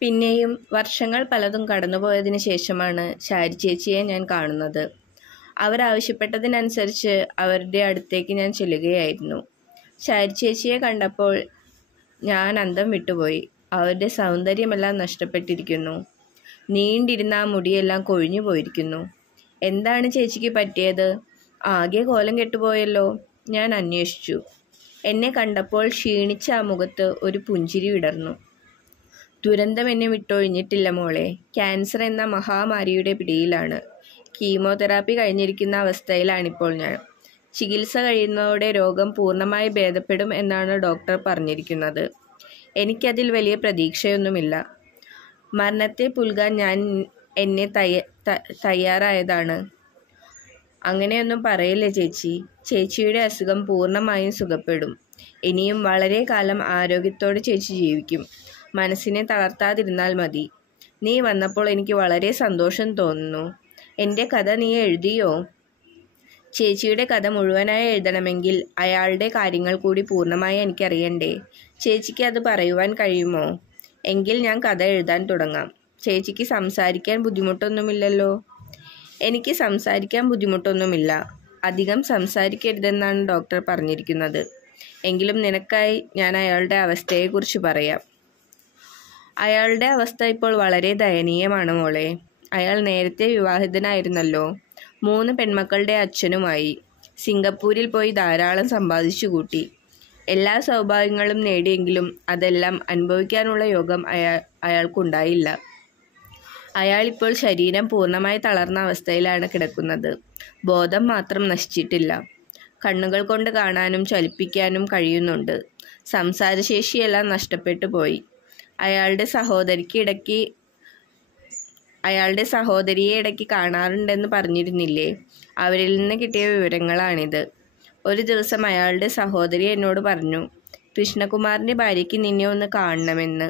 പിന്നെയും വർഷങ്ങൾ പലതും കടന്നുപോയതിന് ശേഷമാണ് ശാരി ചേച്ചിയെ ഞാൻ കാണുന്നത്. അവരാവശ്യപ്പെട്ടതിനനുസരിച്ച് അവരുടെ അടുത്തേക്ക് ഞാൻ ചെല്ലുകയായിരുന്നു. ശാരി ചേച്ചിയെ കണ്ടപ്പോൾ ഞാൻ അന്തം വിട്ടുപോയി. അവരുടെ സൗന്ദര്യമെല്ലാം നഷ്ടപ്പെട്ടിരിക്കുന്നു. നീണ്ടിരുന്ന ആ മുടിയെല്ലാം കൊഴിഞ്ഞു പോയിരിക്കുന്നു. എന്താണ് ചേച്ചിക്ക് പറ്റിയത്? ആകെ കോലം കെട്ടുപോയല്ലോ. ഞാൻ അന്വേഷിച്ചു. എന്നെ കണ്ടപ്പോൾ ക്ഷീണിച്ച ആ മുഖത്ത് ഒരു പുഞ്ചിരി വിടർന്നു. ദുരന്തം എന്നെ വിട്ടൊഴിഞ്ഞിട്ടില്ല മോളെ. ക്യാൻസർ എന്ന മഹാമാരിയുടെ പിടിയിലാണ്. കീമോതെറാപ്പി കഴിഞ്ഞിരിക്കുന്ന അവസ്ഥയിലാണിപ്പോൾ ഞാൻ. ചികിത്സ കഴിയുന്നതോടെ രോഗം പൂർണ്ണമായി ഭേദപ്പെടും എന്നാണ് ഡോക്ടർ പറഞ്ഞിരിക്കുന്നത്. എനിക്കതിൽ വലിയ പ്രതീക്ഷയൊന്നുമില്ല. മരണത്തെ പുൽകാൻ ഞാൻ എന്നെ തയ്യാറായതാണ്. അങ്ങനെയൊന്നും പറയില്ലേ ചേച്ചി. ചേച്ചിയുടെ അസുഖം പൂർണ്ണമായും സുഖപ്പെടും. ഇനിയും വളരെ കാലം ആരോഗ്യത്തോടെ ചേച്ചി ജീവിക്കും. മനസ്സിനെ തളർത്താതിരുന്നാൽ മതി. നീ വന്നപ്പോൾ എനിക്ക് വളരെ സന്തോഷം തോന്നുന്നു. എൻ്റെ കഥ നീ എഴുതിയോ? ചേച്ചിയുടെ കഥ മുഴുവനായി എഴുതണമെങ്കിൽ അയാളുടെ കാര്യങ്ങൾ കൂടി പൂർണ്ണമായി എനിക്കറിയണ്ടേ? ചേച്ചിക്ക് അത് പറയുവാൻ കഴിയുമോ? എങ്കിൽ ഞാൻ കഥ എഴുതാൻ തുടങ്ങാം. ചേച്ചിക്ക് സംസാരിക്കാൻ ബുദ്ധിമുട്ടൊന്നുമില്ലല്ലോ? എനിക്ക് സംസാരിക്കാൻ ബുദ്ധിമുട്ടൊന്നുമില്ല. അധികം സംസാരിക്കരുതെന്നാണ് ഡോക്ടർ പറഞ്ഞിരിക്കുന്നത്. എങ്കിലും നിനക്കായി ഞാൻ അയാളുടെ അവസ്ഥയെക്കുറിച്ച് പറയാം. അയാളുടെ അവസ്ഥ ഇപ്പോൾ വളരെ ദയനീയമാണ് മോളെ. അയാൾ നേരത്തെ വിവാഹിതനായിരുന്നല്ലോ. 3 പെൺമക്കളുടെ അച്ഛനുമായി. സിംഗപ്പൂരിൽ പോയി ധാരാളം സമ്പാദിച്ചു കൂട്ടി. എല്ലാ സൗഭാഗ്യങ്ങളും നേടിയെങ്കിലും അതെല്ലാം അനുഭവിക്കാനുള്ള യോഗം അയാൾക്കുണ്ടായില്ല. അയാളിപ്പോൾ ശരീരം പൂർണ്ണമായി തളർന്ന അവസ്ഥയിലാണ് കിടക്കുന്നത്. ബോധം മാത്രം നശിച്ചിട്ടില്ല. കണ്ണുകൾ കൊണ്ട് കാണാനും ചലിപ്പിക്കാനും കഴിയുന്നുണ്ട്. സംസാരശേഷിയെല്ലാം നഷ്ടപ്പെട്ടു പോയി. അയാളുടെ സഹോദരിയെ ഇടയ്ക്ക് കാണാറുണ്ടെന്ന് പറഞ്ഞിരുന്നില്ലേ? അവരിൽ നിന്ന് കിട്ടിയ വിവരങ്ങളാണിത്. ഒരു ദിവസം അയാളുടെ സഹോദരി എന്നോട് പറഞ്ഞു, കൃഷ്ണകുമാറിൻ്റെ ഭാര്യയ്ക്ക് നിന്നെ ഒന്ന് കാണണമെന്ന്.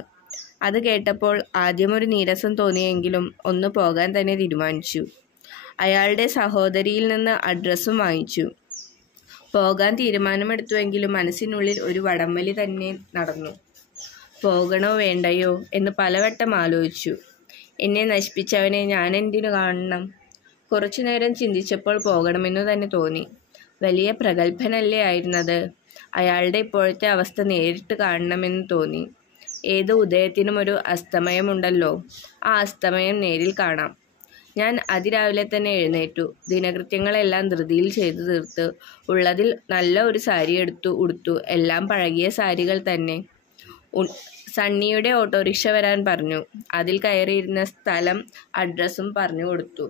അത് കേട്ടപ്പോൾ ആദ്യമൊരു നീരസം തോന്നിയെങ്കിലും ഒന്ന് പോകാൻ തന്നെ തീരുമാനിച്ചു. അയാളുടെ സഹോദരിയിൽ നിന്ന് അഡ്രസ്സും വാങ്ങിച്ചു. പോകാൻ തീരുമാനമെടുത്തുവെങ്കിലും മനസ്സിനുള്ളിൽ ഒരു വടംവലി തന്നെ നടന്നു. പോകണോ വേണ്ടയോ എന്ന് പലവട്ടം ആലോചിച്ചു. എന്നെ നശിപ്പിച്ചവനെ ഞാൻ എന്തിനു കാണണം? കുറച്ചു നേരം ചിന്തിച്ചപ്പോൾ പോകണമെന്നു തന്നെ തോന്നി. വലിയ പ്രഗത്ഭനല്ലേ ആയിരുന്നത്. അയാളുടെ ഇപ്പോഴത്തെ അവസ്ഥ നേരിട്ട് കാണണമെന്ന് തോന്നി. ഏത് ഉദയത്തിനും ഒരു അസ്തമയമുണ്ടല്ലോ. ആ അസ്തമയം നേരിൽ കാണാം. ഞാൻ അതിരാവിലെ തന്നെ എഴുന്നേറ്റു. ദിനകൃത്യങ്ങളെല്ലാം ധൃതിയിൽ ചെയ്തു തീർത്ത് ഉള്ളതിൽ നല്ല ഒരു സാരി എടുത്തു ഉടുത്തു. എല്ലാം പഴകിയ സാരികൾ തന്നെ. സണ്ണിയുടെ ഓട്ടോറിക്ഷ വരാൻ പറഞ്ഞു. അതിൽ കയറിയിരുന്ന സ്ഥലം അഡ്രസ്സും പറഞ്ഞു കൊടുത്തു.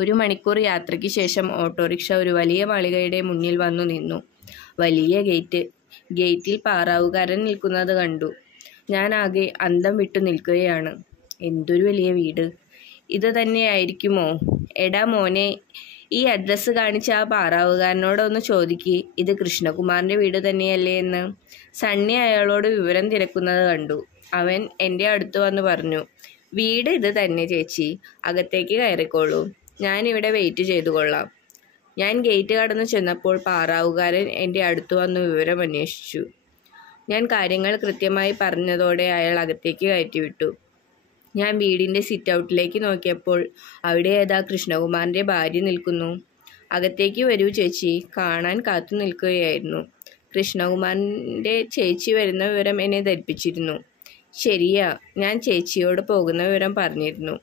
1 മണിക്കൂർ യാത്രയ്ക്ക് ശേഷം ഓട്ടോറിക്ഷ ഒരു വലിയ മാളികയുടെ മുന്നിൽ വന്നു നിന്നു. വലിയ ഗേറ്റിൽ പാറാവുകാരൻ നിൽക്കുന്നത് കണ്ടു. ഞാൻ ആകെ അന്തം വിട്ടു നിൽക്കുകയാണ്. എന്തൊരു വലിയ വീട്! ഇത് തന്നെയായിരിക്കുമോ? എടാ മോനെ, ഈ അഡ്രസ്സ് കാണിച്ച ആ പാറാവുകാരനോടൊന്ന് ചോദിക്ക്, ഇത് കൃഷ്ണകുമാറിൻ്റെ വീട് തന്നെയല്ലേ എന്ന്. സണ്ണി അയാളോട് വിവരം തിരക്കുന്നത് കണ്ടു. അവൻ എൻ്റെ അടുത്ത് വന്ന് പറഞ്ഞു, വീട് ഇത് തന്നെ ചേച്ചി, അകത്തേക്ക് കയറിക്കോളൂ. ഞാനിവിടെ വെയിറ്റ് ചെയ്തു കൊള്ളാം. ഞാൻ ഗേറ്റ് കടന്നു ചെന്നപ്പോൾ പാറാവുകാരൻ എൻ്റെ അടുത്ത് വന്ന് വിവരം അന്വേഷിച്ചു. ഞാൻ കാര്യങ്ങൾ കൃത്യമായി പറഞ്ഞതോടെ അയാൾ അകത്തേക്ക് കയറ്റിവിട്ടു. ഞാൻ വീടിൻ്റെ സിറ്റ് ഔട്ടിലേക്ക് നോക്കിയപ്പോൾ അവിടെ ഏതാ കൃഷ്ണകുമാറിൻ്റെ ഭാര്യ നിൽക്കുന്നു. അകത്തേക്ക് വരൂ ചേച്ചി, കാണാൻ കാത്തു നിൽക്കുകയായിരുന്നു. കൃഷ്ണകുമാറിൻ്റെ ചേച്ചി വരുന്ന വിവരം എന്നെ ധരിപ്പിച്ചിരുന്നു. ശരിയാ, ഞാൻ ചേച്ചിയോട് പോകുന്ന വിവരം പറഞ്ഞിരുന്നു.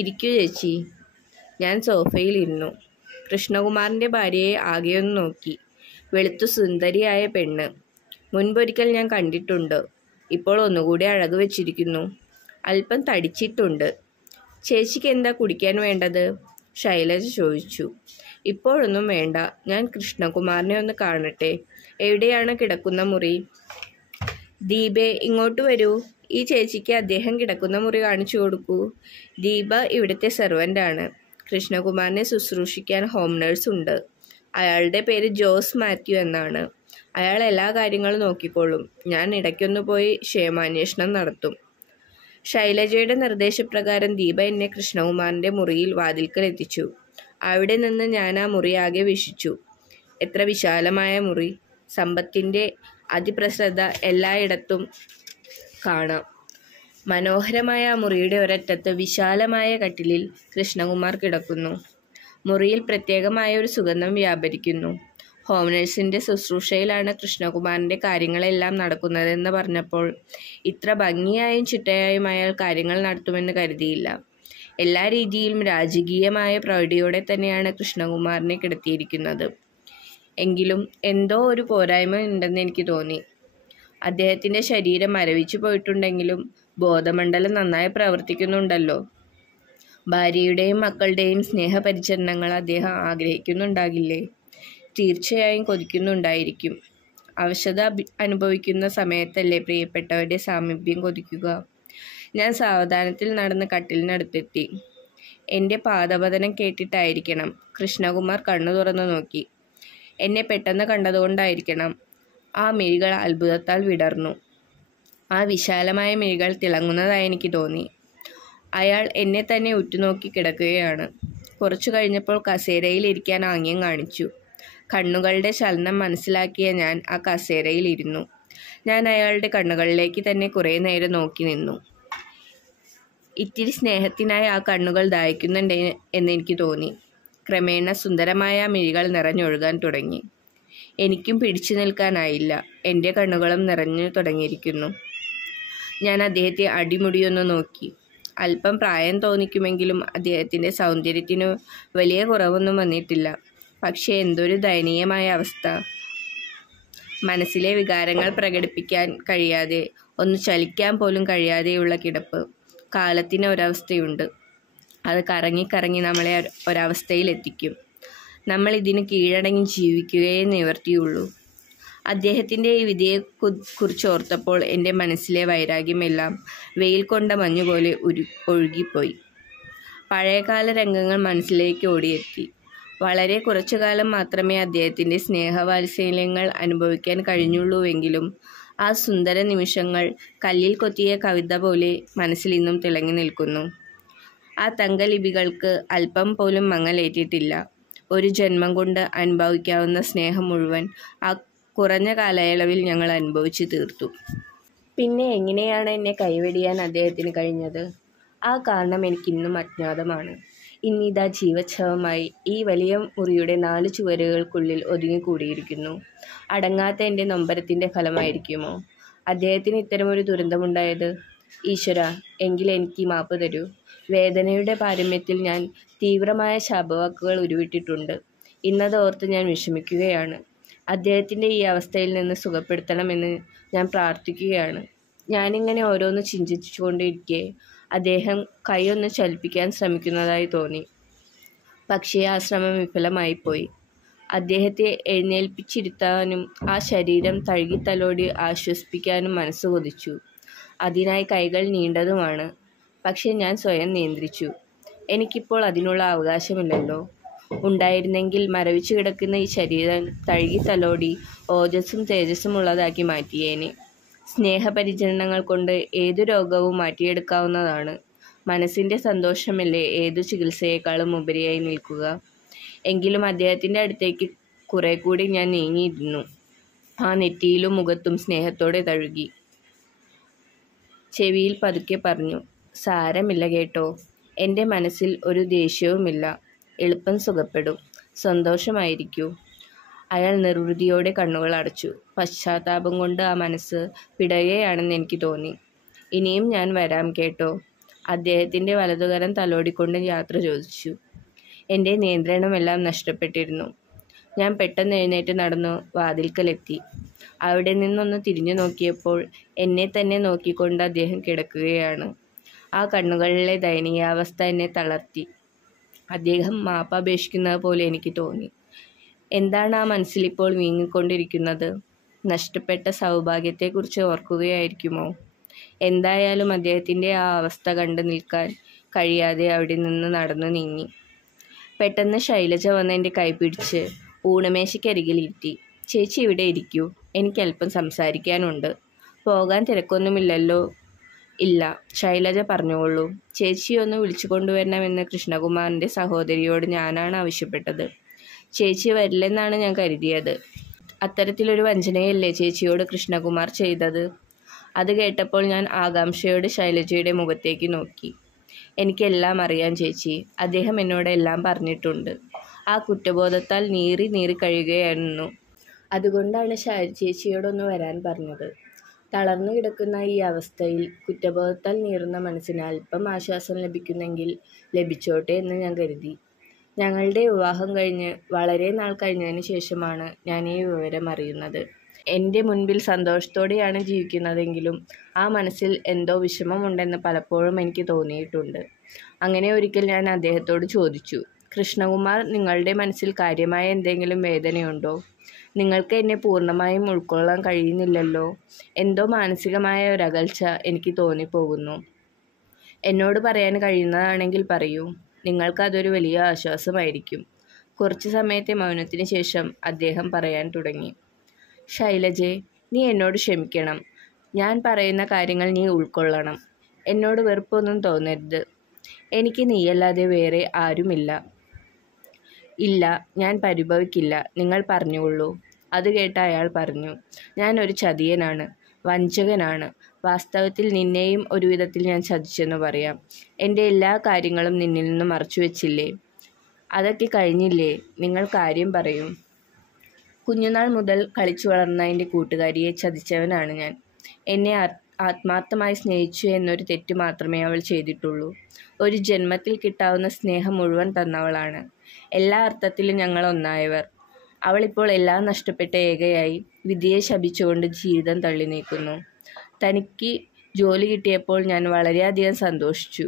ഇരിക്കൂ ചേച്ചി. ഞാൻ സോഫയിലിരുന്നു. കൃഷ്ണകുമാറിൻ്റെ ഭാര്യയെ ആകെയൊന്ന് നോക്കി. വെളുത്തു സുന്ദരിയായ പെണ്ണ്. മുൻപൊരിക്കൽ ഞാൻ കണ്ടിട്ടുണ്ട്. ഇപ്പോൾ ഒന്നുകൂടി അഴക് വെച്ചിരിക്കുന്നു. അല്പം തടിച്ചിട്ടുണ്ട്. ചേച്ചിക്ക് എന്താ കുടിക്കാൻ വേണ്ടത്? ശൈലജ ചോദിച്ചു. ഇപ്പോഴൊന്നും വേണ്ട, ഞാൻ കൃഷ്ണകുമാറിനെ ഒന്ന് കാണട്ടെ. എവിടെയാണ് കിടക്കുന്ന മുറി? ദീപേ, ഇങ്ങോട്ട് വരൂ. ഈ ചേച്ചിക്ക് അദ്ദേഹം കിടക്കുന്ന മുറി കാണിച്ചു കൊടുക്കൂ. ദീപ ഇവിടുത്തെ സെർവൻ്റാണ്. കൃഷ്ണകുമാറിനെ ശുശ്രൂഷിക്കാൻ ഹോം നേഴ്സ് ഉണ്ട്. അയാളുടെ പേര് ജോസ് മാത്യു എന്നാണ്. അയാൾ എല്ലാ കാര്യങ്ങളും നോക്കിക്കോളും. ഞാൻ ഇടയ്ക്കൊന്ന് പോയി ക്ഷേമാന്വേഷണം നടത്തും. ശൈലജയുടെ നിർദ്ദേശപ്രകാരം ദീപ എന്നെ കൃഷ്ണകുമാറിൻ്റെ മുറിയിൽ വാതിൽക്കൽ എത്തിച്ചു. അവിടെ നിന്ന് ഞാൻ ആ മുറി ആകെ വീക്ഷിച്ചു. എത്ര വിശാലമായ മുറി! സമ്പത്തിൻ്റെ അതിപ്രസരത എല്ലായിടത്തും കാണാം. മനോഹരമായ ആ മുറിയുടെ ഒരറ്റത്ത് വിശാലമായ കട്ടിലിൽ കൃഷ്ണകുമാർ കിടക്കുന്നു. മുറിയിൽ പ്രത്യേകമായ ഒരു സുഗന്ധം വ്യാപരിക്കുന്നു. ഹോം നഴ്സിൻ്റെ ശുശ്രൂഷയിലാണ് കൃഷ്ണകുമാറിൻ്റെ കാര്യങ്ങളെല്ലാം നടക്കുന്നതെന്ന് പറഞ്ഞപ്പോൾ ഇത്ര ഭംഗിയായും ചിട്ടയായും അയാൾ കാര്യങ്ങൾ നടത്തുമെന്ന് കരുതിയില്ല. എല്ലാ രീതിയിലും രാജകീയമായ പ്രൗഢിയോടെ തന്നെയാണ് കൃഷ്ണകുമാറിനെ കിടത്തിയിരിക്കുന്നത്. എങ്കിലും എന്തോ ഒരു പോരായ്മ ഉണ്ടെന്ന് എനിക്ക് തോന്നി. അദ്ദേഹത്തിൻ്റെ ശരീരം മരവിച്ചു പോയിട്ടുണ്ടെങ്കിലും ബോധമണ്ഡലം നന്നായി പ്രവർത്തിക്കുന്നുണ്ടല്ലോ. ഭാര്യയുടെയും മക്കളുടെയും സ്നേഹപരിചരണങ്ങൾ അദ്ദേഹം ആഗ്രഹിക്കുന്നുണ്ടാകില്ലേ? തീർച്ചയായും കൊതിക്കുന്നുണ്ടായിരിക്കും. അവശത അനുഭവിക്കുന്ന സമയത്തല്ലേ പ്രിയപ്പെട്ടവരുടെ സാമീപ്യം കൊതിക്കുക. ഞാൻ സാവധാനത്തിൽ നടന്ന് കട്ടിലിനടുത്തെത്തി. എൻ്റെ പാദപതനം കേട്ടിട്ടായിരിക്കണം. കൃഷ്ണകുമാർ കണ്ണു തുറന്നു നോക്കി. എന്നെ പെട്ടെന്ന് കണ്ടതുകൊണ്ടായിരിക്കണം. ആ മിഴികൾ അത്ഭുതത്താൽ വിടർന്നു. ആ വിശാലമായ മിഴികൾ തിളങ്ങുന്നതായി എനിക്ക് തോന്നി. അയാൾ എന്നെ തന്നെ ഉറ്റുനോക്കി കിടക്കുകയാണ്. കുറച്ചു കഴിഞ്ഞപ്പോൾ കസേരയിൽ ഇരിക്കാൻ ആംഗ്യം കാണിച്ചു. കണ്ണുകളുടെ ചലനം മനസ്സിലാക്കിയ ഞാൻ ആ കസേരയിൽ ഇരുന്നു. ഞാൻ അയാളുടെ കണ്ണുകളിലേക്ക് തന്നെ കുറേ നേരം നോക്കി നിന്നു. ഇത്തിരി സ്നേഹത്തിനായി ആ കണ്ണുകൾ ദാഹിക്കുന്നുണ്ട് എന്നെനിക്ക് തോന്നി. ക്രമേണ സുന്ദരമായ ആ മിഴികൾ നിറഞ്ഞൊഴുകാൻ തുടങ്ങി. എനിക്കും പിടിച്ചു നിൽക്കാനായില്ല. എൻ്റെ കണ്ണുകളും നിറഞ്ഞു തുടങ്ങിയിരിക്കുന്നു. ഞാൻ അദ്ദേഹത്തെ അടിമുടിയൊന്ന് നോക്കി. അല്പം പ്രായം തോന്നിക്കുമെങ്കിലും അദ്ദേഹത്തിൻ്റെ സൗന്ദര്യത്തിന് വലിയ കുറവൊന്നും വന്നിട്ടില്ല. പക്ഷേ എന്തൊരു ദയനീയമായ അവസ്ഥ. മനസ്സിലെ വികാരങ്ങൾ പ്രകടിപ്പിക്കാൻ കഴിയാതെ, ഒന്ന് ചലിക്കാൻ പോലും കഴിയാതെയുള്ള കിടപ്പ്. കാലത്തിന് ഒരവസ്ഥയുണ്ട്. അത് കറങ്ങി കറങ്ങി നമ്മളെ ഒരവസ്ഥയിലെത്തിക്കും. നമ്മൾ ഇതിന് കീഴടങ്ങി ജീവിക്കുകയേ നിവർത്തിയുള്ളൂ. അദ്ദേഹത്തിൻ്റെ ഈ വിധിയെ കുറിച്ചോർത്തപ്പോൾ എൻ്റെ മനസ്സിലെ വൈരാഗ്യമെല്ലാം വെയിൽ കൊണ്ട മഞ്ഞുപോലെ ഒഴുകിപ്പോയി. പഴയകാല രംഗങ്ങൾ മനസ്സിലേക്ക് ഓടിയെത്തി. വളരെ കുറച്ചു കാലം മാത്രമേ അദ്ദേഹത്തിൻ്റെ സ്നേഹവാത്സല്യങ്ങൾ അനുഭവിക്കാൻ കഴിഞ്ഞുള്ളൂവെങ്കിലും ആ സുന്ദര നിമിഷങ്ങൾ കല്ലിൽ കൊത്തിയ കവിത പോലെ മനസ്സിൽ ഇന്നും തിളങ്ങി നിൽക്കുന്നു. ആ തങ്കലിപികൾക്ക് അല്പം പോലും മങ്ങലേറ്റിട്ടില്ല. ഒരു ജന്മം കൊണ്ട് അനുഭവിക്കാവുന്ന സ്നേഹം മുഴുവൻ ആ കുറഞ്ഞ കാലയളവിൽ ഞങ്ങൾ അനുഭവിച്ചു തീർത്തു. പിന്നെ എങ്ങനെയാണ് എന്നെ കൈവെടിയാൻ അദ്ദേഹത്തിന് കഴിഞ്ഞത്? ആ കാരണം എനിക്കിന്നും അജ്ഞാതമാണ്. ഇന്നിതാ ജീവച്ഛവമായി ഈ വലിയ മുറിയുടെ 4 ചുവരുകൾക്കുള്ളിൽ ഒതുങ്ങിക്കൂടിയിരിക്കുന്നു. അടങ്ങാത്ത എൻ്റെ നൊമ്പരത്തിൻ്റെ ഫലമായിരിക്കുമോ അദ്ദേഹത്തിന് ഇത്തരമൊരു ദുരന്തമുണ്ടായത്? ഈശ്വര, എങ്കിൽ എനിക്ക് മാപ്പ് തരൂ. വേദനയുടെ പാരമ്യത്തിൽ ഞാൻ തീവ്രമായ ശാപവാക്കുകൾ ഉരുവിട്ടിട്ടുണ്ട്. ഇന്നത് ഓർത്ത് ഞാൻ വിഷമിക്കുകയാണ്. അദ്ദേഹത്തിൻ്റെ ഈ അവസ്ഥയിൽ നിന്ന് സുഖപ്പെടുത്തണമെന്ന് ഞാൻ പ്രാർത്ഥിക്കുകയാണ്. ഞാനിങ്ങനെ ഓരോന്ന് ചിന്തിച്ചുകൊണ്ടിരിക്കെ അദ്ദേഹം കൈയൊന്ന് ചലിപ്പിക്കാൻ ശ്രമിക്കുന്നതായി തോന്നി. പക്ഷേ ആ ശ്രമം വിഫലമായിപ്പോയി. അദ്ദേഹത്തെ എഴുന്നേൽപ്പിച്ചിരുത്താനും ആ ശരീരം തഴുകിത്തലോടി ആശ്വസിപ്പിക്കാനും മനസ്സ് കൊതിച്ചു. അതിനായി കൈകൾ നീണ്ടതുമാണ്. പക്ഷേ ഞാൻ സ്വയം നിയന്ത്രിച്ചു. എനിക്കിപ്പോൾ അതിനുള്ള അവകാശമില്ലല്ലോ. ഉണ്ടായിരുന്നെങ്കിൽ മരവിച്ചു കിടക്കുന്ന ഈ ശരീരം തഴുകിത്തലോടി ഓജസ്സും തേജസ്സും ഉള്ളതാക്കി മാറ്റിയേനെ. സ്നേഹപരിചരണങ്ങൾ കൊണ്ട് ഏതു രോഗവും മാറ്റിയെടുക്കാവുന്നതാണ്. മനസ്സിൻ്റെ സന്തോഷമല്ലേ ഏതു ചികിത്സയേക്കാളും ഉപരിയായി നിൽക്കുക. എങ്കിലും അദ്ദേഹത്തിൻ്റെ അടുത്തേക്ക് കുറെ കൂടി ഞാൻ നീങ്ങിയിരുന്നു. ആ നെറ്റിയിലും മുഖത്തും സ്നേഹത്തോടെ തഴുകി. ചെവിയിൽ പതുക്കെ പറഞ്ഞു, സാരമില്ല കേട്ടോ. എൻ്റെ മനസ്സിൽ ഒരു ദേഷ്യവുമില്ല. എളുപ്പം സുഖപ്പെടും. സന്തോഷമായിരിക്കൂ. അയാൾ നിർവൃതിയോടെ കണ്ണുകൾ അടച്ചു. പശ്ചാത്താപം കൊണ്ട് ആ മനസ്സ് പിടയുകയാണെന്ന് എനിക്ക് തോന്നി. ഇനിയും ഞാൻ വരാം കേട്ടോ. അദ്ദേഹത്തിൻ്റെ വലതുകരം തലോടിക്കൊണ്ട് യാത്ര ചോദിച്ചു. എൻ്റെ നിയന്ത്രണമെല്ലാം നഷ്ടപ്പെട്ടിരുന്നു. ഞാൻ പെട്ടെന്ന് എഴുന്നേറ്റ് നടന്നു വാതിൽക്കലെത്തി. അവിടെ നിന്നൊന്ന് തിരിഞ്ഞു നോക്കിയപ്പോൾ എന്നെ തന്നെ നോക്കിക്കൊണ്ട് അദ്ദേഹം കിടക്കുകയാണ്. ആ കണ്ണുകളിലെ ദയനീയാവസ്ഥ എന്നെ തളർത്തി. അദ്ദേഹം മാപ്പപേക്ഷിക്കുന്നത് പോലെ എനിക്ക് തോന്നി. എന്താണ് ആ മനസ്സിലിപ്പോൾ വീങ്ങിക്കൊണ്ടിരിക്കുന്നത്? നഷ്ടപ്പെട്ട സൗഭാഗ്യത്തെക്കുറിച്ച് ഓർക്കുകയായിരിക്കുമോ? എന്തായാലും അദ്ദേഹത്തിൻ്റെ ആ അവസ്ഥ കണ്ടു നിൽക്കാൻ കഴിയാതെ അവിടെ നിന്ന് നടന്നു നീങ്ങി. പെട്ടെന്ന് ശൈലജ വന്ന് എൻ്റെ കൈ പിടിച്ച് ഊണമേശയ്ക്കരികിലിരുത്തി. ചേച്ചി ഇവിടെ ഇരിക്കൂ, എനിക്കല്പം സംസാരിക്കാനുണ്ട്. പോകാൻ തിരക്കൊന്നുമില്ലല്ലോ? ഇല്ല, ശൈലജ പറഞ്ഞോളൂ. ചേച്ചിയൊന്ന് വിളിച്ചു കൊണ്ടുവരണമെന്ന് കൃഷ്ണകുമാറിൻ്റെ സഹോദരിയോട് ഞാനാണ് ആവശ്യപ്പെട്ടത്. ചേച്ചി വരില്ലെന്നാണ് ഞാൻ കരുതിയത്. അത്തരത്തിലൊരു വഞ്ചനയല്ലേ ചേച്ചിയോട് കൃഷ്ണകുമാർ ചെയ്തത്? അത് കേട്ടപ്പോൾ ഞാൻ ആകാംക്ഷയോട് ശൈലജയുടെ മുഖത്തേക്ക് നോക്കി. എനിക്കെല്ലാം അറിയാം ചേച്ചി. അദ്ദേഹം എന്നോട് എല്ലാം പറഞ്ഞിട്ടുണ്ട്. ആ കുറ്റബോധത്താൽ നീറി നീറി കഴിയുകയായിരുന്നു. അതുകൊണ്ടാണ് ചേച്ചിയോടൊന്ന് വരാൻ പറഞ്ഞത്. തളർന്നു കിടക്കുന്ന ഈ അവസ്ഥയിൽ കുറ്റബോധത്താൽ നീറുന്ന മനസ്സിന് അല്പം ആശ്വാസം ലഭിക്കുന്നെങ്കിൽ ലഭിച്ചോട്ടെ എന്ന് ഞാൻ കരുതി. ഞങ്ങളുടെ വിവാഹം കഴിഞ്ഞ് വളരെ നാൾ കഴിഞ്ഞതിന് ശേഷമാണ് ഞാൻ ഈ വിവരം അറിയുന്നത്. എൻ്റെ മുൻപിൽ സന്തോഷത്തോടെയാണ് ജീവിക്കുന്നതെങ്കിലും ആ മനസ്സിൽ എന്തോ വിഷമമുണ്ടെന്ന് പലപ്പോഴും എനിക്ക് തോന്നിയിട്ടുണ്ട്. അങ്ങനെ ഒരിക്കൽ ഞാൻ അദ്ദേഹത്തോട് ചോദിച്ചു, കൃഷ്ണകുമാർ, നിങ്ങളുടെ മനസ്സിൽ കാര്യമായ എന്തെങ്കിലും വേദനയുണ്ടോ? നിങ്ങൾക്ക് എന്നെ പൂർണ്ണമായും ഉൾക്കൊള്ളാൻ കഴിയുന്നില്ലല്ലോ. എന്തോ മാനസികമായ ഒരകൽച്ച എനിക്ക് തോന്നിപ്പോകുന്നു. എന്നോട് പറയാൻ കഴിയുന്നതാണെങ്കിൽ പറയൂ. നിങ്ങൾക്കതൊരു വലിയ ആശ്വാസമായിരിക്കും. കുറച്ചു സമയത്തെ മൗനത്തിന് ശേഷം അദ്ദേഹം പറയാൻ തുടങ്ങി. ശൈലജേ, നീ എന്നോട് ക്ഷമിക്കണം. ഞാൻ പറയുന്ന കാര്യങ്ങൾ നീ ഉൾക്കൊള്ളണം. എന്നോട് വെറുപ്പൊന്നും തോന്നരുത്. എനിക്ക് നീയല്ലാതെ വേറെ ആരുമില്ല. ഇല്ല, ഞാൻ പരിഭവിക്കില്ല. നിങ്ങൾ പറഞ്ഞുകൊള്ളൂ. അത് കേട്ട അയാൾ പറഞ്ഞു, ഞാൻ ഒരു ചതിയനാണ്, വഞ്ചകനാണ്. വാസ്തവത്തിൽ നിന്നെയും ഒരു വിധത്തിൽ ഞാൻ ചതിച്ചെന്ന് പറയാം. എൻ്റെ എല്ലാ കാര്യങ്ങളും നിന്നിൽ നിന്ന് മറച്ചു വെച്ചില്ലേ? അതൊക്കെ കഴിഞ്ഞില്ലേ? നിങ്ങൾ കാര്യം പറയും. കുഞ്ഞുനാൾ മുതൽ കളിച്ചു വളർന്ന എൻ്റെ കൂട്ടുകാരിയെ ചതിച്ചവനാണ് ഞാൻ. എന്നെ ആത്മാർത്ഥമായി സ്നേഹിച്ചു എന്നൊരു തെറ്റ് മാത്രമേ അവൾ ചെയ്തിട്ടുള്ളൂ. ഒരു ജന്മത്തിൽ കിട്ടാവുന്ന സ്നേഹം മുഴുവൻ തന്നവളാണ്. എല്ലാ അർത്ഥത്തിലും ഞങ്ങൾ ഒന്നായവർ. അവളിപ്പോൾ എല്ലാം നഷ്ടപ്പെട്ട ഏകയായി വിധിയെ ശപിച്ചുകൊണ്ട് ജീവിതം തള്ളി നീക്കുന്നു. തനിക്ക് ജോലി കിട്ടിയപ്പോൾ ഞാൻ വളരെയധികം സന്തോഷിച്ചു.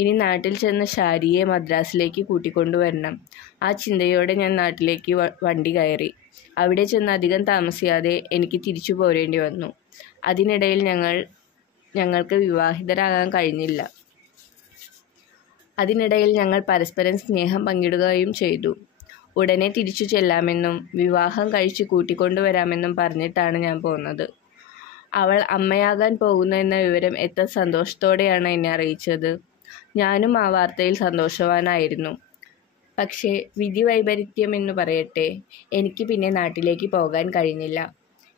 ഇനി നാട്ടിൽ ചെന്ന് ഷാരിയെ മദ്രാസിലേക്ക് കൂട്ടിക്കൊണ്ടുവരണം. ആ ചിന്തയോടെ ഞാൻ നാട്ടിലേക്ക് വണ്ടി കയറി. അവിടെ ചെന്ന് അധികം താമസിയാതെ എനിക്ക് തിരിച്ചു പോരേണ്ടി വന്നു. അതിനിടയിൽ ഞങ്ങൾക്ക് വിവാഹിതരാകാൻ കഴിഞ്ഞില്ല. അതിനിടയിൽ ഞങ്ങൾ പരസ്പരം സ്നേഹം പങ്കിടുകയും ചെയ്തു. ഉടനെ തിരിച്ചു ചെല്ലാമെന്നും വിവാഹം കഴിച്ച് കൂട്ടിക്കൊണ്ടുവരാമെന്നും പറഞ്ഞിട്ടാണ് ഞാൻ പോന്നത്. അവൾ അമ്മയാകാൻ പോകുന്നു എന്ന വിവരം എത്ര സന്തോഷത്തോടെയാണ് എന്നെ അറിയിച്ചത്. ഞാനും ആ വാർത്തയിൽ സന്തോഷവാനായിരുന്നു. പക്ഷേ വിധി വൈപരീത്യം എന്ന് പറയട്ടെ, എനിക്ക് പിന്നെ നാട്ടിലേക്ക് പോകാൻ കഴിഞ്ഞില്ല.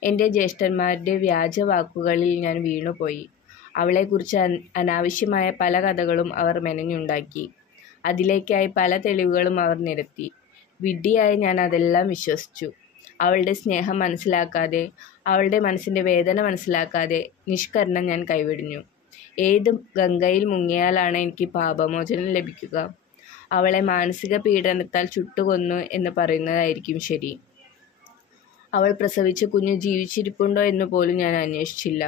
എൻ്റെ ജ്യേഷ്ഠന്മാരുടെ വ്യാജ വാക്കുകളിൽ ഞാൻ വീണുപോയി. അവളെക്കുറിച്ച് അനാവശ്യമായ പല കഥകളും അവർ മെനഞ്ഞുണ്ടാക്കി. അതിലേക്കായി പല തെളിവുകളും അവർ നിരത്തി. വിഡ്ഢിയായി ഞാൻ അതെല്ലാം വിശ്വസിച്ചു. അവളുടെ സ്നേഹം മനസ്സിലാക്കാതെ, അവളുടെ മനസ്സിൻ്റെ വേദന മനസ്സിലാക്കാതെ നിഷ്കരണം ഞാൻ കൈവെടിഞ്ഞു. ഏത് ഗംഗയിൽ മുങ്ങിയാലാണ് എനിക്ക് പാപമോചനം ലഭിക്കുക? അവളെ മാനസിക പീഡനത്താൽ ചുട്ടുകൊന്നു എന്ന് പറയുന്നതായിരിക്കും ശരി. അവൾ പ്രസവിച്ച കുഞ്ഞ് ജീവിച്ചിരിപ്പുണ്ടോ എന്ന് പോലും ഞാൻ അന്വേഷിച്ചില്ല.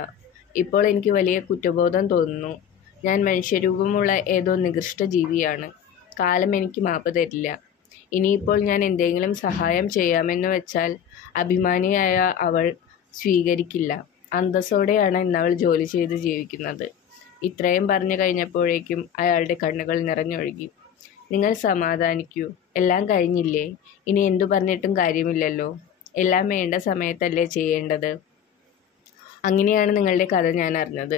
ഇപ്പോൾ എനിക്ക് വലിയ കുറ്റബോധം തോന്നുന്നു. ഞാൻ മനുഷ്യരൂപമുള്ള ഏതോ നികൃഷ്ട ജീവിയാണ്. കാലം എനിക്ക് മാപ്പ് തരില്ല. ഇനിയിപ്പോൾ ഞാൻ എന്തെങ്കിലും സഹായം ചെയ്യാമെന്ന് വെച്ചാൽ അഭിമാനിയായ അവൾ സ്വീകരിക്കില്ല. അന്തസ്സോടെയാണ് ഇന്നവൾ ജോലി ചെയ്ത് ജീവിക്കുന്നത്. ഇത്രയും പറഞ്ഞു കഴിഞ്ഞപ്പോഴേക്കും അയാളുടെ കണ്ണുകൾ നിറഞ്ഞൊഴുകി. നിങ്ങൾ സമാധാനിക്കൂ. എല്ലാം കഴിഞ്ഞില്ലേ? ഇനി എന്തു പറഞ്ഞിട്ടും കാര്യമില്ലല്ലോ. എല്ലാം വേണ്ട സമയത്തല്ലേ ചെയ്യേണ്ടത്. അങ്ങനെയാണ് നിങ്ങളുടെ കഥ ഞാൻ അറിഞ്ഞത്.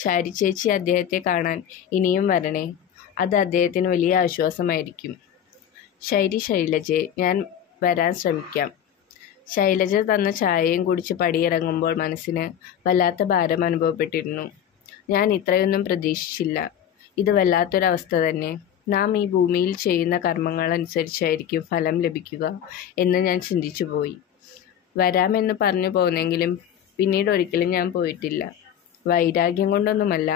ഷാരി ചേച്ചി അദ്ദേഹത്തെ കാണാൻ ഇനിയും വരണേ. അത് അദ്ദേഹത്തിന് വലിയ ആശ്വാസമായിരിക്കും. ശൈലജയെ, ഞാൻ വരാൻ ശ്രമിക്കാം. ശൈലജ തന്ന ചായയും കുടിച്ച് പടിയിറങ്ങുമ്പോൾ മനസ്സിന് വല്ലാത്ത ഭാരം അനുഭവപ്പെട്ടിരുന്നു. ഞാൻ ഇത്രയൊന്നും പ്രതീക്ഷിച്ചില്ല. ഇത് വല്ലാത്തൊരവസ്ഥ തന്നെ. നാം ഈ ഭൂമിയിൽ ചെയ്യുന്ന കർമ്മങ്ങളനുസരിച്ചായിരിക്കും ഫലം ലഭിക്കുക എന്ന് ഞാൻ ചിന്തിച്ചു പോയി. വരാമെന്ന് പറഞ്ഞു പോന്നെങ്കിലും പിന്നീട് ഒരിക്കലും ഞാൻ പോയിട്ടില്ല. വൈരാഗ്യം കൊണ്ടൊന്നുമല്ല,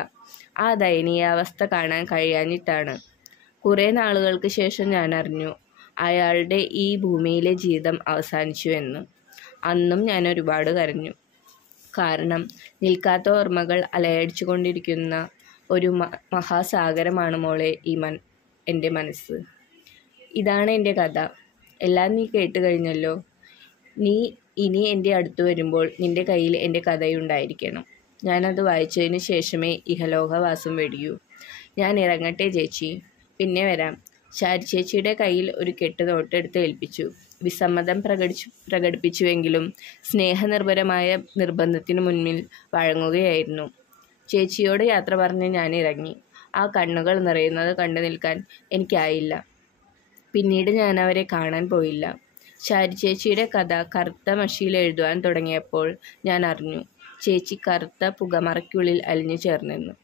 ആ ദയനീയാവസ്ഥ കാണാൻ കഴിയാഞ്ഞിട്ടാണ്. കുറേ നാളുകൾക്ക് ശേഷം ഞാൻ അറിഞ്ഞു അയാളുടെ ഈ ഭൂമിയിലെ ജീവിതം അവസാനിച്ചു എന്ന്. അന്നും ഞാൻ ഒരുപാട് കരഞ്ഞു. കാരണം നിൽക്കാത്ത ഓർമ്മകൾ അലയടിച്ചു കൊണ്ടിരിക്കുന്ന ഒരു മഹാസാഗരമാണ് മോളെ എൻ്റെ മനസ്സ്. ഇതാണ് എൻ്റെ കഥ. എല്ലാം നീ കേട്ട് കഴിഞ്ഞല്ലോ. നീ ഇനി എൻ്റെ അടുത്ത് വരുമ്പോൾ നിൻ്റെ കയ്യിൽ എൻ്റെ കഥയുണ്ടായിരിക്കണം. ഞാനത് വായിച്ചതിന് ശേഷമേ ഇഹലോകവാസം വെടിയൂ. ഞാൻ ഇറങ്ങട്ടെ ചേച്ചി, പിന്നെ വരാം. ഷാരി ചേച്ചിയുടെ കയ്യിൽ ഒരു കെട്ട് നോട്ടെടുത്ത് ഏൽപ്പിച്ചു. വിസമ്മതം പ്രകടിപ്പിച്ചുവെങ്കിലും സ്നേഹനിർഭരമായ നിർബന്ധത്തിനു മുന്നിൽ വഴങ്ങുകയായിരുന്നു. ചേച്ചിയോട് യാത്ര പറഞ്ഞ് ഞാൻ ഇറങ്ങി. ആ കണ്ണുകൾ നിറയുന്നത് കണ്ടു നിൽക്കാൻ എനിക്കായില്ല. പിന്നീട് ഞാൻ അവരെ കാണാൻ പോയില്ല. ഷാരി ചേച്ചിയുടെ കഥ കറുത്ത മഷിയിൽ എഴുതുവാൻ തുടങ്ങിയപ്പോൾ ഞാൻ അറിഞ്ഞു ചേച്ചി കറുത്ത പുകമറയ്ക്കുള്ളിൽ അലിഞ്ഞു ചേർന്നിരുന്നു.